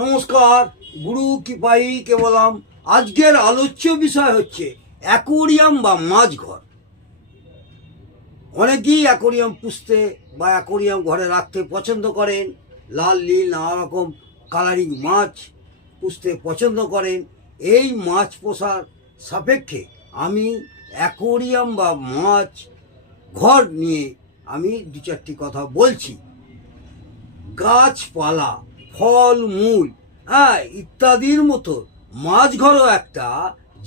নমস্কার, গুরু কিপাই কে বললাম আজকের আলোচ্য বিষয় হচ্ছে অ্যাকোরিয়াম বা মাছঘর। অনেকেই অ্যাকোরিয়াম পুষতে বা অ্যাকোরিয়াম ঘরে রাখতে পছন্দ করেন। লাল, নীল, নানা রকম কালারিং মাছ পুষতে পছন্দ করেন। এই মাছ পোষার সাপেক্ষে আমি অ্যাকোরিয়াম বা মাছ ঘর নিয়ে আমি দু চারটি কথা বলছি। গাছপালা ফল, মূল হ্যাঁ ইত্যাদির মতো। মাছ ঘরও একটা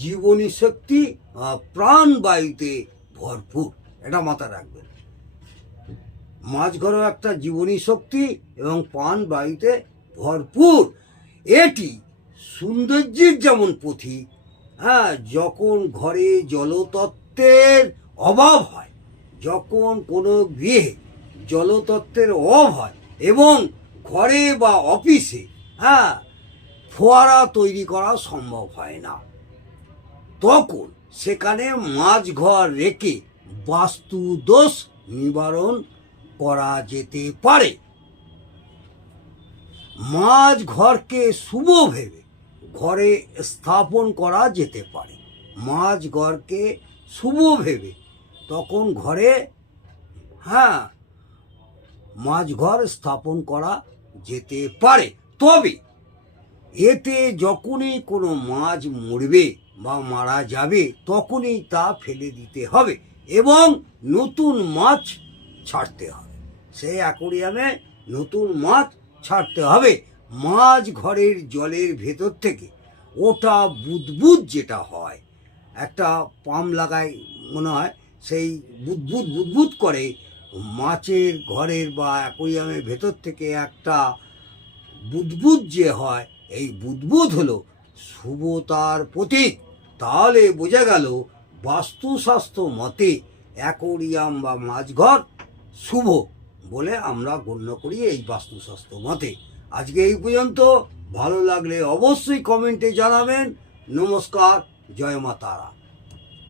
জীবনী শক্তি প্রাণবায়ুতে ভরপুর। এটা মাথা রাখবেন। মাছ ঘরও একটা জীবনী শক্তি এবং প্রাণবায়ুতে ভরপুর। এটি সৌন্দর্যের যেমন পুঁথি হ্যাঁ যখন ঘরে জলতত্ত্বের অভাব হয়, যখন কোনো গৃহে জলতত্ত্বের অভাব হয় এবং ঘরে বা অফিসে হ্যাঁ ফোয়ারা তৈরি করা সম্ভব হয় না। তখন সেখানে মাছ ঘর রেখে বাস্তু দোষ নিবারণ করা যেতে পারে। মাছ ঘরকে শুভ ভেবে ঘরে স্থাপন করা যেতে পারে। মাছ ঘরকে শুভ ভেবে তখন ঘরে হ্যাঁ মাছ ঘর স্থাপন করা যেতে পারে। তবে এতে যখনই কোনো মাছ মরবে বা মারা যাবে, তখনই তা ফেলে দিতে হবে এবং নতুন মাছ ছাড়তে হবে। সেই অ্যাকোরিয়ামে নতুন মাছ ছাড়তে হবে। মাছ ঘরের জলের ভেতর থেকে ওটা বুদবুদ যেটা হয়, একটা পাম লাগায় মনে হয়, সেই বুদবুদ বুদবুদ করে মাছের ঘরের বা অ্যাকোরিয়ামের ভেতর থেকে একটা বুদবুদ যে হয়, এই বুদবুদ হলো শুভতার প্রতীক। তাহলে বোঝা গেল বাস্তুশাস্ত্র মতে অ্যাকোরিয়াম বা মাছঘর শুভ বলে আমরা গণ্য করি এই বাস্তুশাস্ত্র মতে। আজকে এই পর্যন্ত, ভালো লাগলে অবশ্যই কমেন্টে জানাবেন। নমস্কার, জয় মা তারা।